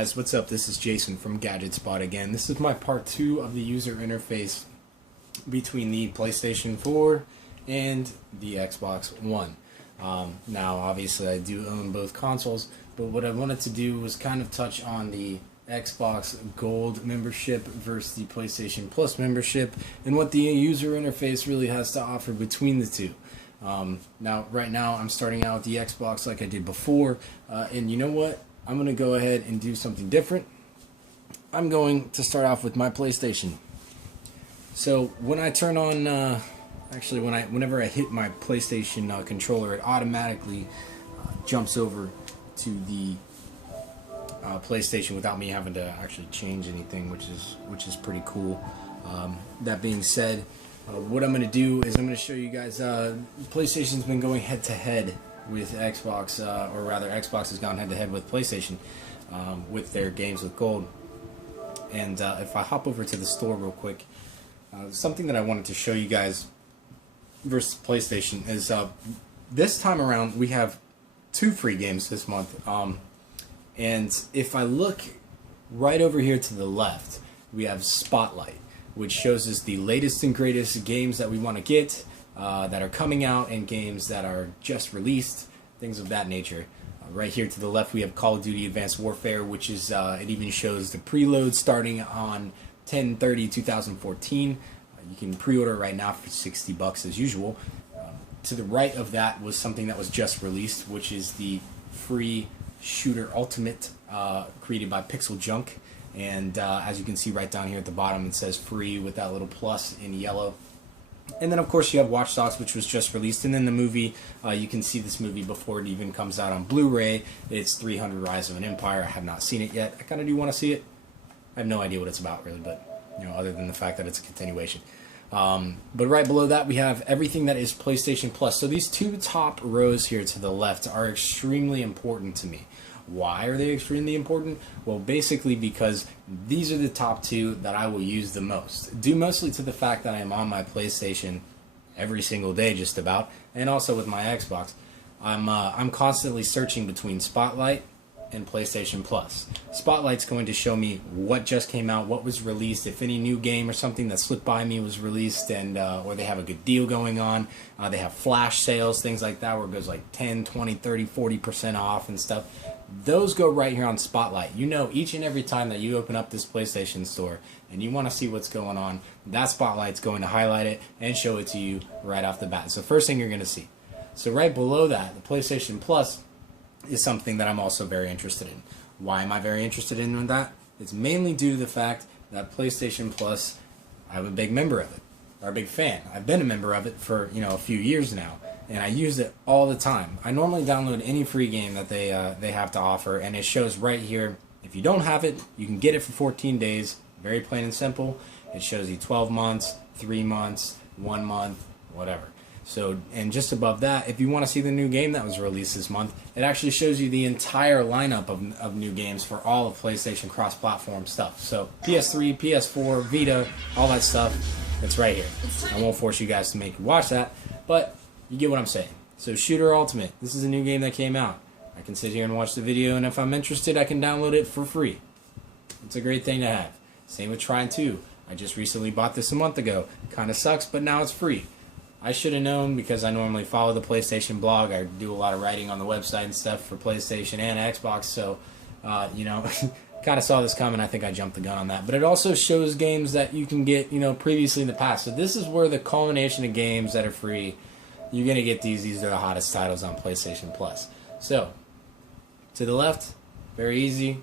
guys, what's up? This is Jason from Gadget Spot again. This is my part 2 of the user interface between the PlayStation 4 and the Xbox One. Now, obviously, I do own both consoles, but what I wanted to do was kind of touch on the Xbox Gold membership versus the PlayStation Plus membership and what the user interface really has to offer between the two. Right now, I'm starting out with the Xbox like I did before, and you know what? I'm going to go ahead and do something different. I'm going to start off with my PlayStation. So when I turn on, whenever I hit my PlayStation controller, it automatically jumps over to the PlayStation without me having to actually change anything, which is pretty cool. That being said, what I'm going to do is I'm going to show you guys. PlayStation's been going head to head with Xbox, or rather, Xbox has gone head to head with PlayStation with their games with Gold. And if I hop over to the store real quick, something that I wanted to show you guys versus PlayStation is this time around we have 2 free games this month. And if I look right over here to the left, we have Spotlight, which shows us the latest and greatest games that we want to get, that are coming out, and games that are just released, things of that nature. Right here to the left, we have Call of Duty Advanced Warfare, which is, it even shows the preload starting on 10/30/2014. You can pre-order right now for $60 as usual. To the right of that was something that was just released, which is the free Shooter Ultimate, created by Pixel Junk. And as you can see right down here at the bottom, it says free with that little plus in yellow. And then of course you have Watch Dogs, which was just released, and then the movie, you can see this movie before it even comes out on Blu-ray. It's 300 Rise of an Empire. I have not seen it yet. I kind of do want to see it. I have no idea what it's about really, but other than the fact that it's a continuation. But right below that we have everything that is PlayStation Plus. So these 2 top rows here to the left are extremely important to me. Why are they extremely important? Well, basically because these are the top 2 that I will use the most. Due mostly to the fact that I am on my PlayStation every single day just about, and also with my Xbox. I'm constantly searching between Spotlight and PlayStation Plus. Spotlight's going to show me what just came out, what was released, if any new game or something that slipped by me was released, and or they have a good deal going on. They have flash sales, things like that, where it goes like 10, 20, 30, 40% off and stuff. Those go right here on Spotlight. Each and every time that you open up this PlayStation store and you want to see what's going on, that Spotlight's going to highlight it and show it to you right off the bat. It's the first thing you're going to see. So right below that, the PlayStation Plus is something that I'm also very interested in. Why am I very interested in that? It's mainly due to the fact that PlayStation Plus, I'm a big member of it, or a big fan. I've been a member of it for a few years now, and I use it all the time. I normally download any free game that they have to offer, and it shows right here. If you don't have it, you can get it for 14 days. Very plain and simple. It shows you 12 months, 3 months, 1 month, whatever. So, and just above that, if you want to see the new game that was released this month, it actually shows you the entire lineup of new games for all of PlayStation cross-platform stuff. So, PS3, PS4, Vita, all that stuff, it's right here. I won't force you guys to make you watch that, but you get what I'm saying. So, Shooter Ultimate, this is a new game that came out. I can sit here and watch the video, and if I'm interested, I can download it for free. It's a great thing to have. Same with Trine 2. I just recently bought this a month ago. Kind of sucks, but now it's free. I should have known, because I normally follow the PlayStation blog. I do a lot of writing on the website and stuff for PlayStation and Xbox, so, kind of saw this coming. I think I jumped the gun on that. But it also shows games that you can get, previously in the past. So this is where the culmination of games that are free, you're going to get these. These are the hottest titles on PlayStation Plus. So, to the left, very easy.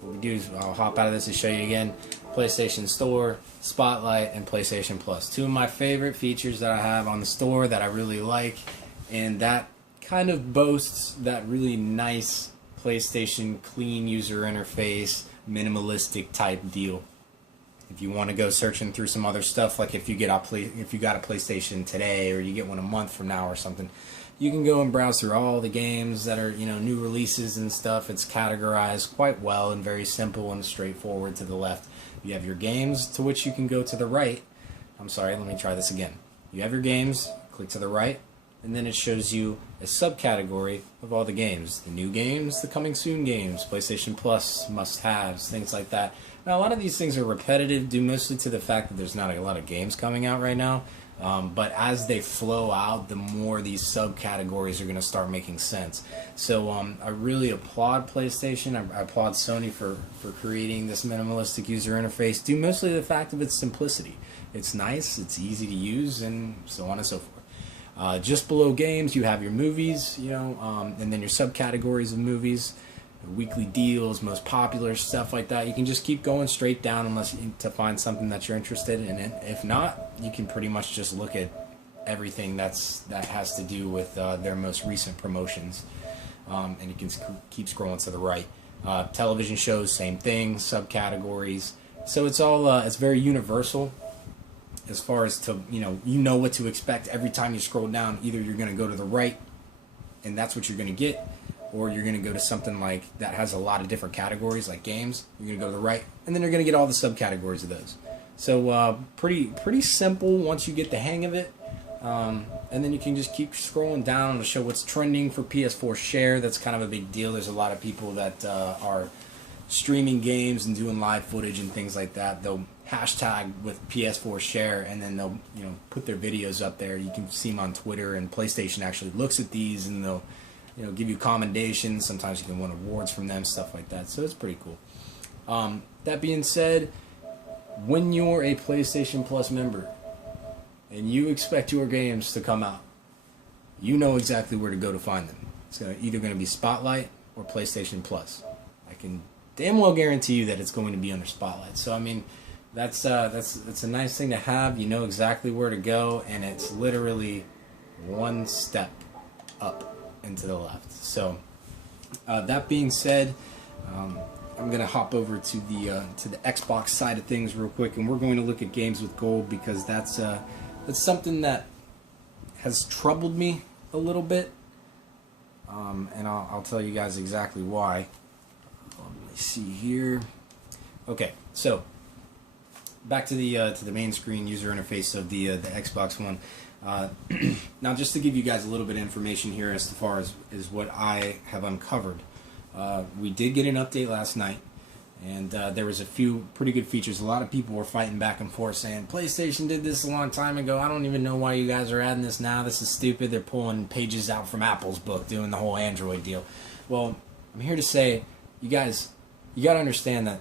What we do is, I'll hop out of this and show you again. PlayStation Store, Spotlight, and PlayStation Plus. 2 of my favorite features that I have on the store that I really like, and that kind of boasts that really nice PlayStation clean user interface, minimalistic type deal. If you want to go searching through some other stuff, like if you got a PlayStation today, or you get one a month from now or something, you can go and browse through all the games that are, new releases and stuff. It's categorized quite well and very simple and straightforward to the left. You have your games, to which you can go to the right. I'm sorry, let me try this again. You have your games, click to the right, and then it shows you a subcategory of all the games. The new games, the coming soon games, PlayStation Plus must-haves, things like that. Now, a lot of these things are repetitive due mostly to the fact that there's not a lot of games coming out right now. But as they flow out, the more these subcategories are going to start making sense. So I really applaud PlayStation. I applaud Sony for creating this minimalistic user interface due mostly to the fact of its simplicity. It's nice, it's easy to use, and so on and so forth. Just below games, you have your movies, and then your subcategories of movies, weekly deals, most popular, stuff like that. You can just keep going straight down to find something that you're interested in. And if not, you can pretty much just look at everything that has to do with their most recent promotions. And you can keep scrolling to the right. Television shows, same thing, subcategories. So it's all it's very universal as far as to you know what to expect every time you scroll down. Either you're going to go to the right, and that's what you're going to get, or you're going to go to something like that has a lot of different categories, like games. You're going to go to the right, and then you're going to get all the subcategories of those. So pretty simple once you get the hang of it. And then you can just keep scrolling down to show what's trending for PS4 share. That's kind of a big deal. There's a lot of people that are streaming games and doing live footage and things like that. They'll hashtag with PS4 share, and then they'll put their videos up there. You can see them on Twitter, and PlayStation actually looks at these, and they'll give you commendations. Sometimes you can win awards from them, stuff like that. So it's pretty cool. That being said, when you're a PlayStation Plus member and you expect your games to come out, you know exactly where to go to find them. It's either going to be Spotlight or PlayStation Plus. I can damn well guarantee you that it's going to be under Spotlight. So I mean, that's a nice thing to have. You know exactly where to go, and it's literally one step up and to the left. So that being said, I'm gonna hop over to the Xbox side of things real quick, and we're going to look at games with gold, because that's something that has troubled me a little bit, and I'll tell you guys exactly why. Let me see here. Okay, so back to the main screen user interface of the Xbox One. Now, just to give you guys a little bit of information here as far as what I have uncovered, we did get an update last night, and there was a few pretty good features. A lot of people were fighting back and forth saying, PlayStation did this a long time ago. I don't even know why you guys are adding this now. This is stupid. They're pulling pages out from Apple's book, doing the whole Android deal. Well, I'm here to say, you guys, you got to understand that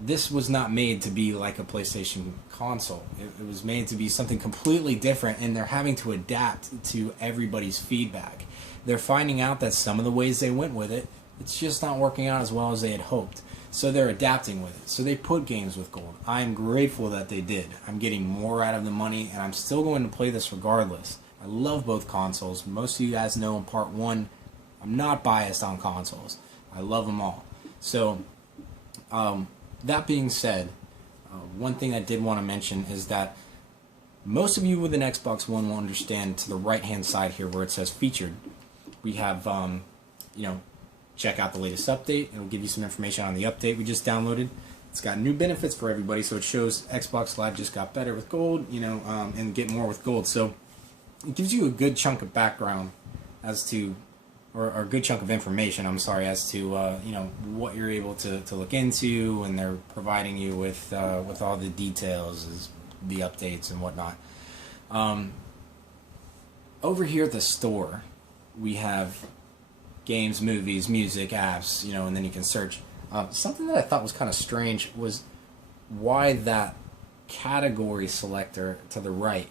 this was not made to be like a PlayStation console. It was made to be something completely different, and they're having to adapt to everybody's feedback. They're finding out that some of the ways they went with it, it's just not working out as well as they had hoped. So they're adapting with it. So they put games with gold. I am grateful that they did. I'm getting more out of the money, and I'm still going to play this regardless. I love both consoles. Most of you guys know in part one, I'm not biased on consoles. I love them all. So, that being said, one thing I did want to mention is that most of you with an Xbox One will understand to the right-hand side here where it says featured, we have, check out the latest update. It'll give you some information on the update we just downloaded. It's got new benefits for everybody, so it shows Xbox Live just got better with gold, and get more with gold. So it gives you a good chunk of background as to, or a good chunk of information, I'm sorry, as to what you're able to look into, and they're providing you with all the details, as the updates and whatnot. Over here at the store, we have games, movies, music, apps, and then you can search. Something that I thought was kind of strange was why that category selector to the right,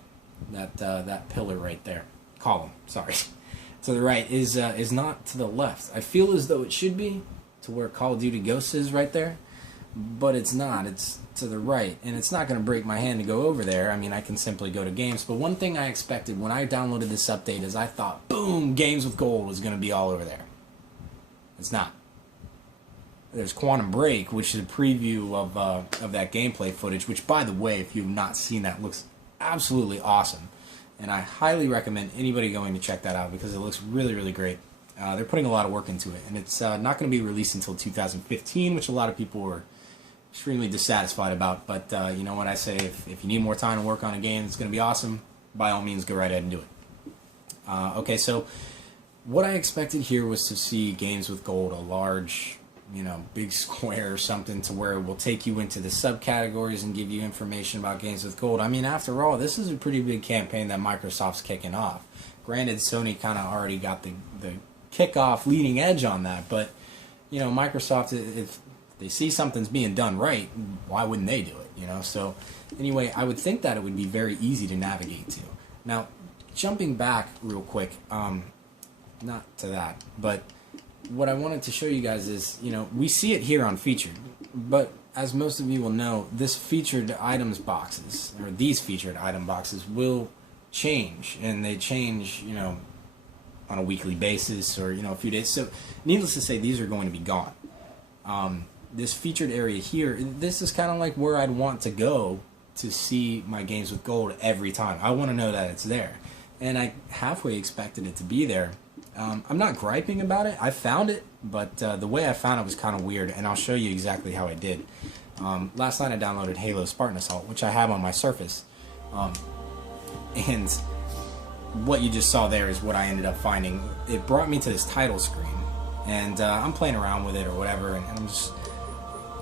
that pillar right there, column, sorry, to the right is not to the left. I feel as though it should be to where Call of Duty Ghosts is right there, but it's not. It's to the right, and it's not going to break my hand to go over there. I mean, I can simply go to games, but one thing I expected when I downloaded this update is I thought, boom, games with gold was going to be all over there. It's not. There's Quantum Break, which is a preview of that gameplay footage, which, by the way, if you've not seen that, looks absolutely awesome. And I highly recommend anybody going to check that out because it looks really, really great. They're putting a lot of work into it, and it's not going to be released until 2015, which a lot of people were extremely dissatisfied about. But you know what I say, if you need more time to work on a game that's going to be awesome, by all means, go right ahead and do it. Okay, so what I expected here was to see Games with Gold, a large, big square or something, to where it will take you into the subcategories and give you information about Games with Gold. I mean, after all, this is a pretty big campaign that Microsoft's kicking off. Granted, Sony kind of already got the kickoff leading edge on that, but, Microsoft, if they see something's being done right, why wouldn't they do it, So, anyway, I would think that it would be very easy to navigate to. Now, jumping back real quick, not to that, but what I wanted to show you guys is, we see it here on featured, but as most of you will know, this featured items boxes, or these featured item boxes, will change, and they change, on a weekly basis, or, a few days. So, needless to say, these are going to be gone. This featured area here, this is kind of like where I'd want to go to see my Games with Gold every time. I want to know that it's there. And I halfway expected it to be there. I'm not griping about it. I found it, but the way I found it was kind of weird, and I'll show you exactly how I did. Last night I downloaded Halo Spartan Assault, which I have on my Surface. And what you just saw there is what I ended up finding. It brought me to this title screen, and I'm playing around with it or whatever, and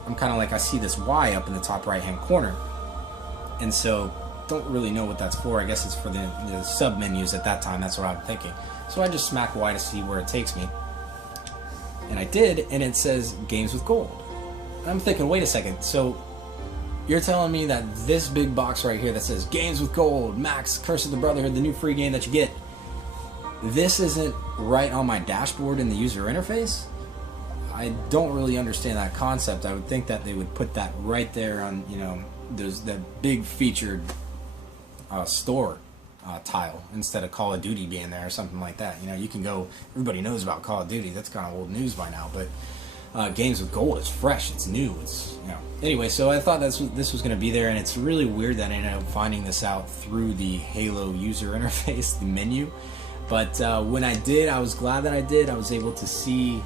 I'm kind of like, I see this Y up in the top right-hand corner, and so don't really know what that's for. I guess it's for the sub-menus at that time. That's what I'm thinking. So I just smack Y to see where it takes me, and I did, and it says Games with Gold. And I'm thinking, wait a second, so you're telling me that this big box right here that says Games with Gold, Max, Curse of the Brotherhood, the new free game that you get, this isn't right on my dashboard in the user interface? I don't really understand that concept. I would think that they would put that right there on, that big featured store tile, instead of Call of Duty being there or something like that. You can go, everybody knows about Call of Duty, that's kind of old news by now, but Games with Gold is fresh, it's new, it's, Anyway, so I thought this was going to be there, and it's really weird that I ended up finding this out through the Halo user interface, the menu. But when I did, I was glad that I did. I was able to see,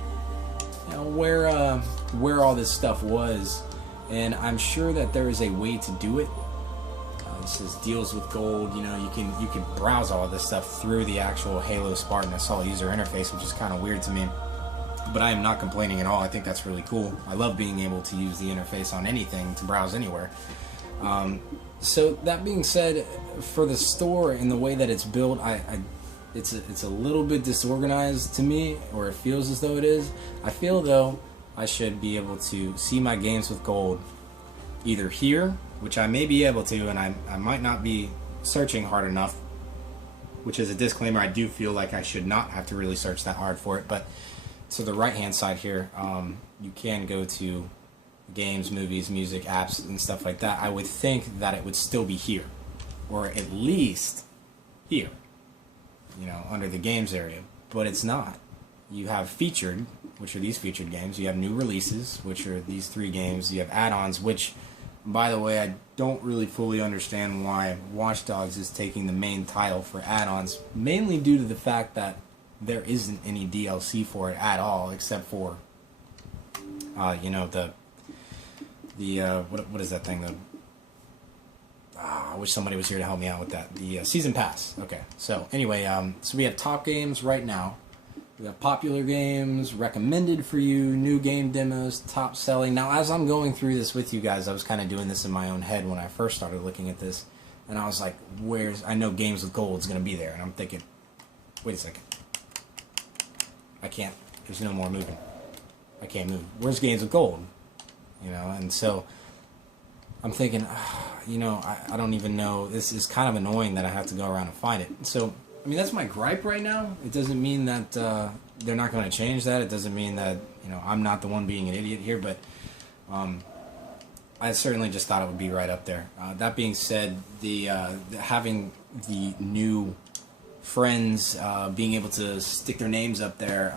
where all this stuff was, and I'm sure that there is a way to do it. This says deals with gold. You can browse all this stuff through the actual Halo Spartan Assault user interface, which is kind of weird to me. But I am not complaining at all. I think that's really cool. I love being able to use the interface on anything to browse anywhere. So that being said, for the store and the way that it's built, it's a little bit disorganized to me, or it feels as though it is. I feel though I should be able to see my Games with Gold either here, which I may be able to, and I might not be searching hard enough, which is a disclaimer. I do feel like I should not have to really search that hard for it, but to the right hand side here, you can go to games, movies, music, apps, and stuff like that. I would think that it would still be here, or at least here, under the games area, but it's not. You have featured, which are these featured games. You have new releases, which are these 3 games. You have add-ons, which, by the way, I don't really fully understand why Watch Dogs is taking the main title for add-ons, mainly due to the fact that there isn't any DLC for it at all, except for, what is that thing? I wish somebody was here to help me out with that. The Season Pass. Okay, so anyway, so we have top games right now. We have popular games, recommended for you, new game demos, top selling. Now, as I'm going through this with you guys, I was kind of doing this in my own head when I first started looking at this, and I was like, I know Games with Gold is going to be there, and I'm thinking, wait a second. I can't, there's no more moving. I can't move. Where's Games with Gold? And so I'm thinking, I don't even know. This is kind of annoying that I have to go around and find it. So, I mean, that's my gripe right now. It doesn't mean that they're not going to change that. It doesn't mean that, I'm not the one being an idiot here, but I certainly just thought it would be right up there. That being said, having the new friends being able to stick their names up there,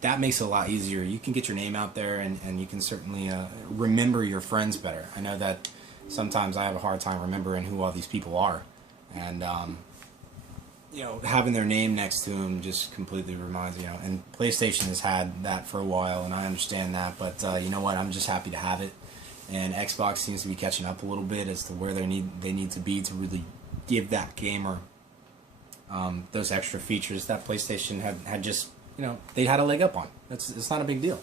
that makes it a lot easier. You can get your name out there, and you can certainly remember your friends better. I know that sometimes I have a hard time remembering who all these people are, and having their name next to them just completely reminds and PlayStation has had that for a while, and I understand that, but you know what, I'm just happy to have it, and Xbox seems to be catching up a little bit as to where they need to be to really give that gamer those extra features that PlayStation had just, they had a leg up on. It's not a big deal.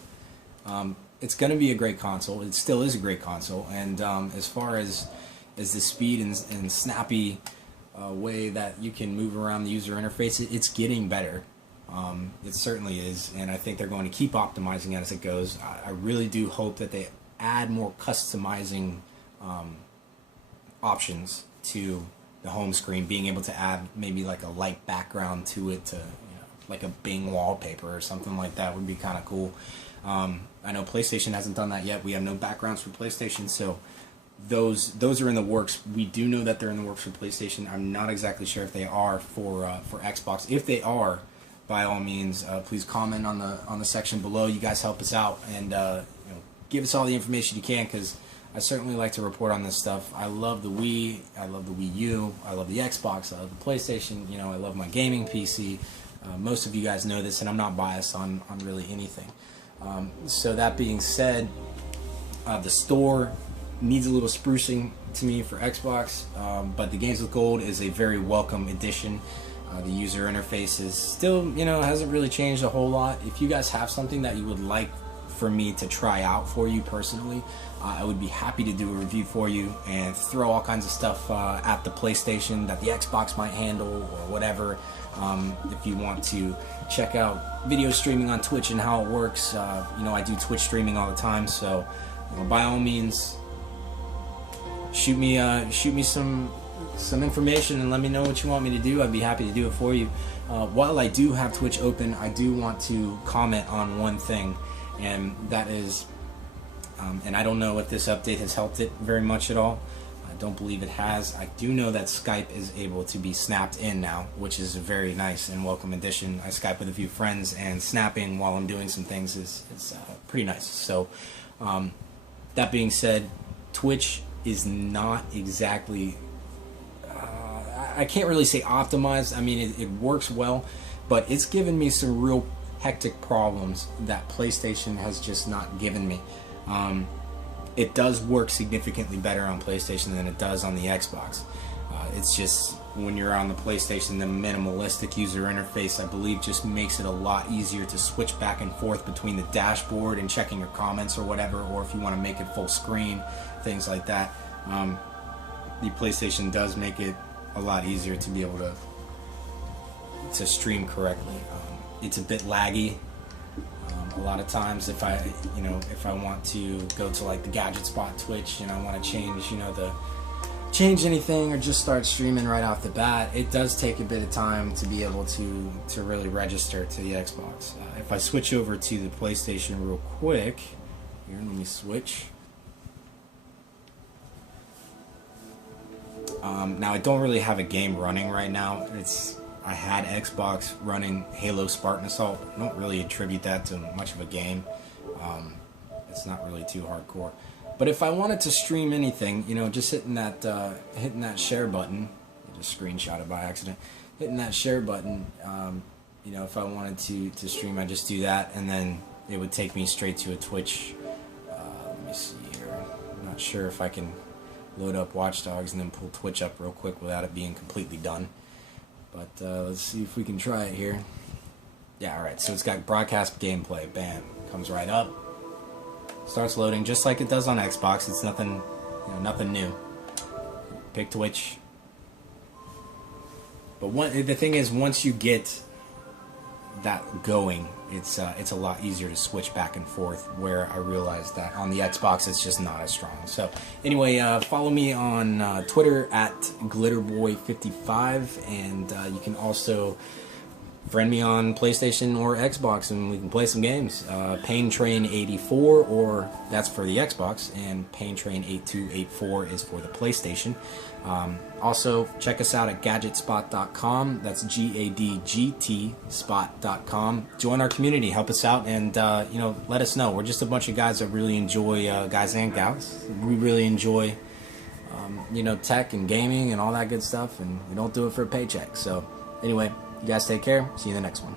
It's going to be a great console. It still is a great console. And as far as the speed and snappy way that you can move around the user interface, it's getting better. It certainly is. And I think they're going to keep optimizing it as it goes. I really do hope that they add more customizing options to the home screen, being able to add maybe like a light background to it, to like a Bing wallpaper or something like that would be kind of cool. I know PlayStation hasn't done that yet. We have no backgrounds for PlayStation, so those are in the works. We do know that they're in the works for PlayStation. I'm not exactly sure if they are for Xbox. If they are, by all means, please comment on the section below. You guys help us out and give us all the information you can, because I certainly like to report on this stuff. I love the Wii, I love the Wii U, I love the Xbox, I love the PlayStation, I love my gaming PC. Most of you guys know this, and I'm not biased on really anything. So that being said, the store needs a little sprucing to me for Xbox, but the Games with Gold is a very welcome addition. The user interface is still, hasn't really changed a whole lot. If you guys have something that you would like for me to try out for you personally, I would be happy to do a review for you and throw all kinds of stuff at the PlayStation that the Xbox might handle or whatever. If you want to check out video streaming on Twitch and how it works, I do Twitch streaming all the time, so by all means, shoot me some information and let me know what you want me to do. I'd be happy to do it for you. While I do have Twitch open, I do want to comment on one thing, and that is, and I don't know if this update has helped it very much at all. I don't believe it has. I do know that Skype is able to be snapped in now, which is a very nice and welcome addition. I Skype with a few friends, and snapping while I'm doing some things is pretty nice. So that being said, Twitch is not exactly, I can't really say optimized. I mean, it works well, but it's given me some real hectic problems that PlayStation has just not given me. It does work significantly better on PlayStation than it does on the Xbox. It's just, when you're on the PlayStation, the minimalistic user interface, I believe, just makes it a lot easier to switch back and forth between the dashboard and checking your comments or whatever, or if you want to make it full screen, things like that. The PlayStation does make it a lot easier to be able to stream correctly. It's a bit laggy. A lot of times, if I want to go to like the Gadget Spot Twitch and I want to change anything or just start streaming right off the bat, it does take a bit of time to be able to really register to the Xbox. If I switch over to the PlayStation real quick, here, let me switch. Now I don't really have a game running right now. I had Xbox running Halo Spartan Assault. I don't really attribute that to much of a game. It's not really too hardcore. But if I wanted to stream anything, just hitting that share button, I just screenshot it by accident. Hitting that share button, if I wanted to stream, I just do that, and then it would take me straight to a Twitch. Let me see here. I'm not sure if I can load up Watch Dogs and then pull Twitch up real quick without it being completely done. But let's see if we can try it here. Yeah, alright, so it's got broadcast gameplay. Bam. Comes right up. Starts loading just like it does on Xbox. It's nothing, nothing new. Pick Twitch. But the thing is, once you get that going, it's a lot easier to switch back and forth, where I realized that on the Xbox it's just not as strong. So anyway, follow me on Twitter at glitterboy55, and you can also friend me on PlayStation or Xbox and we can play some games. Pain Train 84, or that's for the Xbox, and Pain Train 8284 is for the PlayStation. Also, check us out at gadgetspot.com. That's GADGT spot.com. Join our community, help us out, and let us know. We're just a bunch of guys that really enjoy, guys and gals. We really enjoy tech and gaming and all that good stuff, and we don't do it for a paycheck. So anyway, you guys take care. See you in the next one.